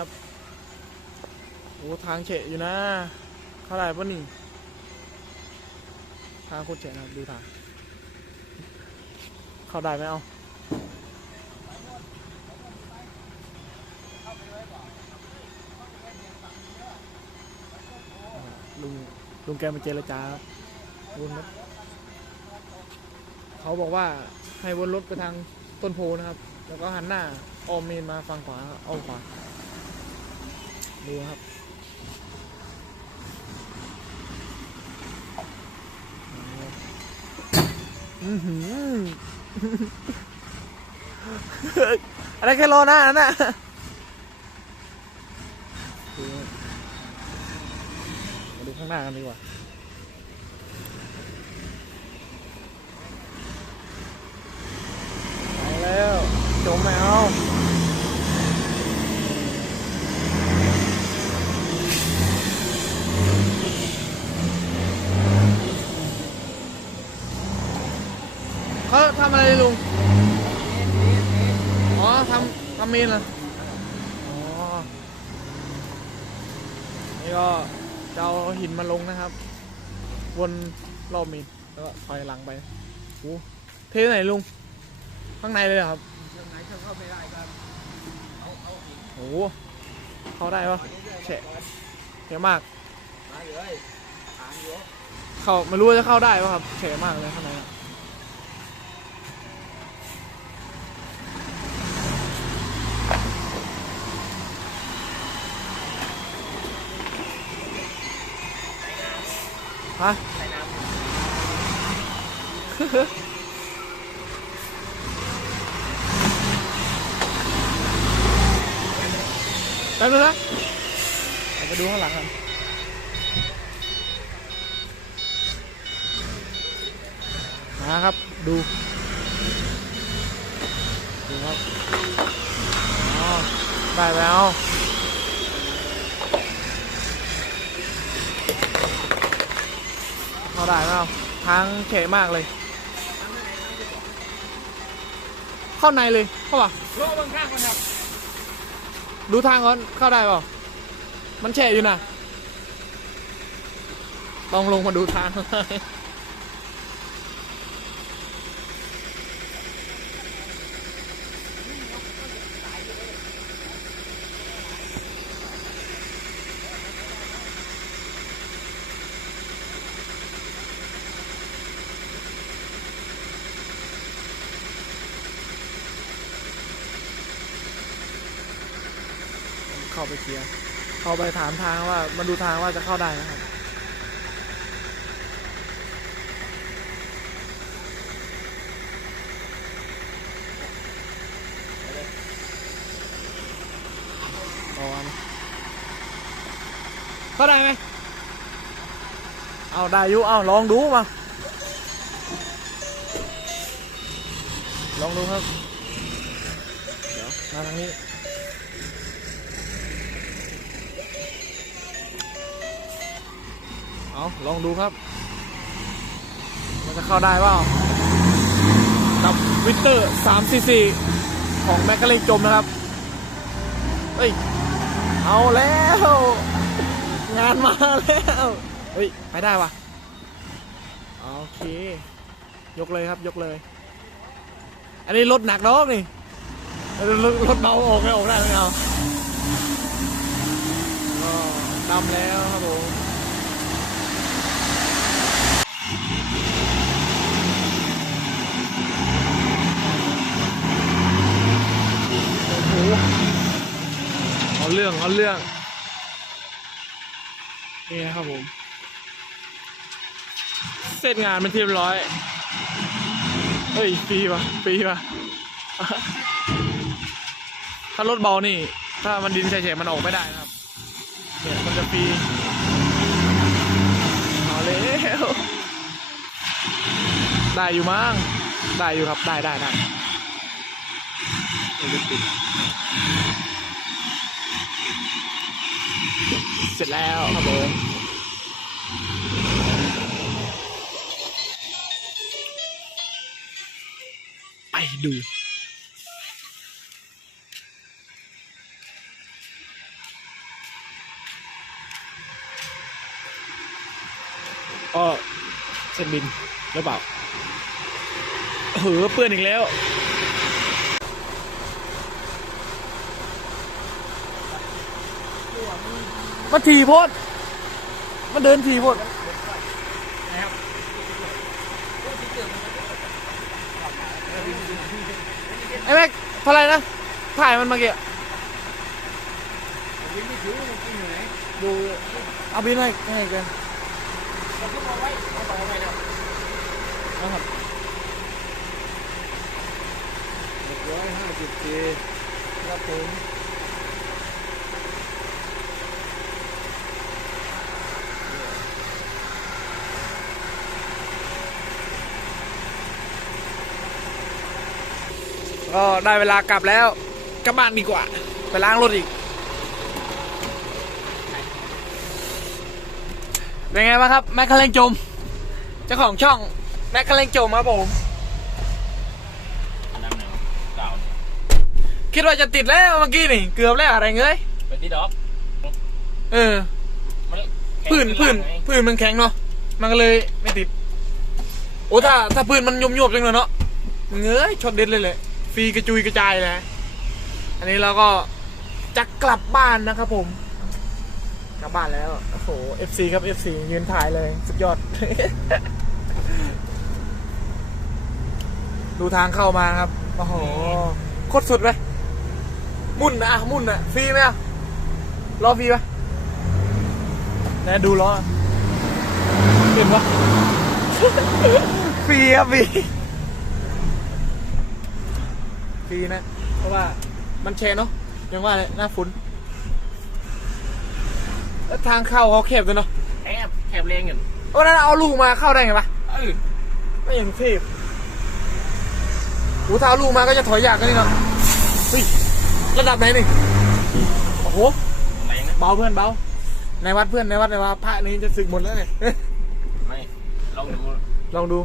ครับ โอ้ทางเฉะอยู่นะเข้าได้ปะนี่ทางโคตรเฉะนะครับดูทางเข้าได้ไหมเอาลุงลุงแกมาเจรจาวนรถเขาบอกว่าให้วนรถไปทางต้นโพนะครับ แล้วก็หันหน้าออมเมนมาฝั่งขวาเอาขวา ดูครับอือหืออะไรแค่รอหน้านั่นน่ะดูครับมาดูข้างหน้ากันดีกว่า เอาแล้ว จมไม่เอา เขาทำอะไรลุง อ๋อทำทำเมนเหรออ๋อ นี่ก็จะเอาหินมาลงนะครับ วนรอบเมนแล้วก็ถอยหลังไปโอ้เทไหนลุง ข้างในเลยเหรอครับเครื่องไหนเครื่องเข้าไม่ได้ครับเอาเอาหินโอ้เข้าได้ปะแฉะเฉะมาก มาเลยถามอยู่เข้าไม่รู้จะเข้าได้ปะครับเฉะมากเลยข้างใน ฮะใส่น้ำแป๊บนึงนะเราไปดูข้างหลังกันนะครับ ดู ดูครับ อ๋อ ได้แล้ว เข้าได้แล้วทางเฉะมากเลย เข้าในเลยเข้าป่ะรอบข้างๆมันครับดูทางก่อนเข้าได้เปล่ามันแฉะอยู่นะต้องลงมาดูทาง เข้าไปเคลียร์เข้าไปถามทางว่ามาดูทางว่าจะเข้าได้นะครับเข้าได้ไหมเอาได้อยุเอาลองดูมา ลองดูครับ เดี๋ยวมาทางนี้ เอาลองดูครับ มันจะเข้าได้เปล่ากับวิเตอร์3 cc ของแมกกาเลงจมนะครับ เฮ้ย เอาแล้ว งานมาแล้ว เฮ้ย ไปได้วะโอเค ยกเลยครับยกเลย อันนี้รถหนักน้องนี่รถรถเบาออกไม่ออกได้ไม่เอาก็ดำแล้วครับผม โอ้โห เอาเรื่องเอาเรื่องนี่นะครับผม เสร็จงานเป็นที่เรียบร้อยเฮ้ยฟรีป่ะฟรีป่ะถ้ารถเบานี่ ถ้ามันดินเฉยๆมันออกไม่ได้นะครับ เนี่ยมันจะฟรีเอาแล้วได้อยู่มั้งได้อยู่ครับได้ได้ได้ เสร็จแล้วครับผมไปดูก็เส้นบินหรือเปล่าเหือเปื่อนอีกแล้ว มันถีโพดมันเดินถีโพดไอ้แม็กเท่าไรนะ ถ่ายมันมื่อกี้วิ่งไม่ถึงมันกินอยู่ไหนดูเอาบินให้ให้กันเอาไว้เอาไว้แล้วนะครับหกร้อยห้าสิบสี่ครับผม ก็ได้เวลากลับแล้วกลับบ้านดีกว่า ไปล้างรถอีก เป็นไงบ้างครับ แมคคาเรนจม เจ้าของช่อง แมคคาเรนจมครับผมอันนั้นหนึ่งเก่าคิดว่าจะติดแล้วเมื่อกี้นี่ เกือบแล้วอะไรเงยเป็นที่ดอกเออมันพื้นพื้นพื้นมันแข็งเนาะ มันก็เลยไม่ติด โอ้ถ้าถ้าพื้นมันยมยวบๆจังเลยเนาะเงยช็อตเด็ดเลยเลย ฟรีกระจุยกระจายเลยอันนี้เราก็จะกลับบ้านนะครับผม กลับบ้านแล้ว โอ้โห FC ครับ FC ยืนถ่ายเลย สุดยอด ดูทางเข้ามาครับ โอ้โห โคตรสุดไหมมุ่นนะมุ่นนะฟรีไหมอะรอฟรีปะไหนดูล้อเห็นปะฟรีครับฟรี ฟรีนะ เพราะว่ามันแชร์เนาะยังว่าเลยหน้าฝนแล้วทางเข้าเขาแคบเลยเนาะแอบแคบเลงเงินโอ้นั่นเอาลูกมาเข้าได้ไงปะเออไม่อย่างเทพหูถ้าเอาลูกมาก็จะถอยยากกันนี่เนาะเฮ้ยระดับไหนนี่โอ้โหแรงนะเบาเพื่อนเบาในวัดเพื่อนในวัดในวัดพระนี้จะสึกหมดแล้วเนี่ยไม่ลองดูลองดู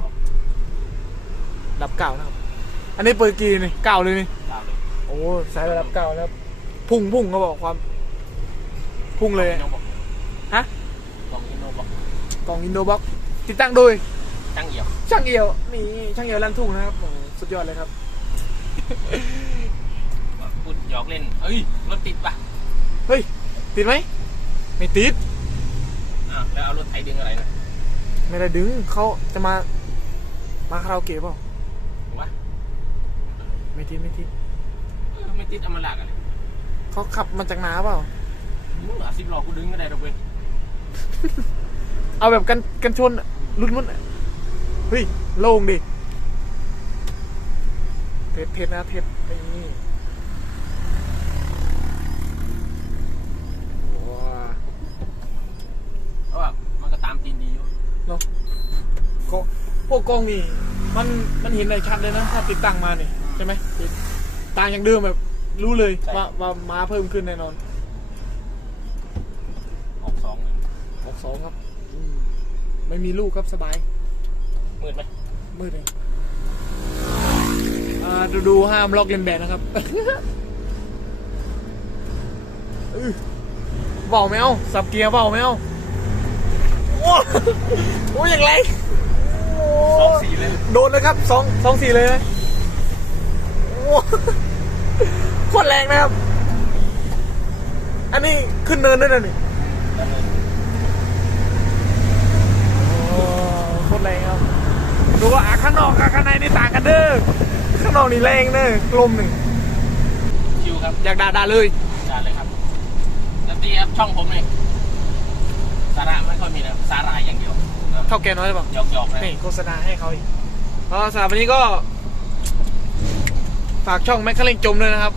ดับเก่านะครับ อันนี้เปิดกี่นี่เก่าเลยนี่เก่าเลยโอ้สายระดับเก่านะครับพุ่งพุ่งเขาบอกความ พุ่งเลย น้องบอกฮะ ลองอินโนบอกกล่องอินโดบ็อกติดตั้งโดย ตั้งเหี่ยวช่างเอียวนี่ช่างเอียวลันทุ่งนะครับโอ้โหสุดยอดเลยครับ พูดหยอกเล่นเอ้ยรถติดป่ะเฮ้ย ติดไหมไม่ติดอ้าวแล้วเอารถไถดึงอะไรนะไม่ได้ดึงเขาจะมา มาคาราโอเกะเปล่าวะ ไม่ติดไม่ติดเออไม่ติดเอามาลากอะไรเขาขับมาจากนาเปล่ามึงเหรอสิบล้อกูดึงก็ได้ดอกเว้ยเอาแบบกันกันชนอะรุ่นมุนอะเฮ้ยโล่งดิเทสเทสนะเทสไอ้นี่ว้าเพราะว่ามันก็ตามตีนดีอยู่เนาะก็พวกกล้องนี่ มันมันเห็นได้ชัดเลยนะ ถ้าติดตั้งมาเนี่ย ใช่ไหมต่างจากเดิมแบบรู้เลยว่าว่ามาเพิ่มขึ้นแน่นอนออกสองเลยออกสองครับอืมไม่มีลูกครับสบาย มืดไหมมืดเลยอ่าดูดูห้ามล็อกเลียนแบบนะครับ อื้อเบาไม่เอาสับเกียร์เบาไม่เอาโอ้โหอย่างไรโอ้สองสี่เลย โดนเลยครับสองสองสี่เลยนะ โอ้โคตรแรงนะครับ อันนี้ขึ้นเนินด้วยนะนี่โอ้โคตรแรงครับ ดูว่าอะข้างนอกกับข้างในนี่ต่างกันเด้อ ข้างนอกนี่แรงเด้อกลมหนึ่งชิวครับ อยากด่าด่าเลยได้เลยครับแล้วตีครับช่องผมเนี่ยสาระไม่ค่อยมีนะสาระอย่างเดียวเท่าแกน้อยหรือเปล่าหยอกหยอกๆนะนี่โฆษณาให้เขาอีกก็สำหรับวันนี้ก็ ฝากช่องแมคคาเรนจมด้วยนะครับ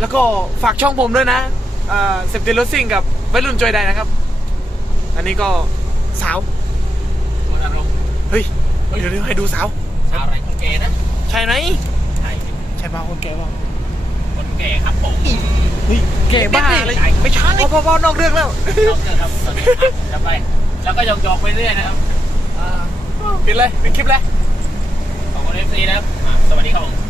แล้วก็ฝากช่องผมด้วยนะเอ่อเซฟตี้รถซิ่งกับวัยรุ่นจอยใดนะครับ อันนี้ก็สาวหมดอารมณ์เฮ้ยเดี๋ยวเดี๋ยวให้ดูสาวสาวอะไรคนแก่นะใช่ไหมใช่สิใช่ป่าคนแก่เปล่าคนแก่ครับผมเฮ้ยแก่บ้าเลยไม่ใช่พอพอพอนอกเรื่องแล้วชอบเจอครับตอนนี้อะจะไปแล้วก็หยอกหยอกๆไปเรื่อยนะครับปิดเลยปิดคลิปเลยขอบคุณเอฟซีนะครับอะสวัสดีครับผม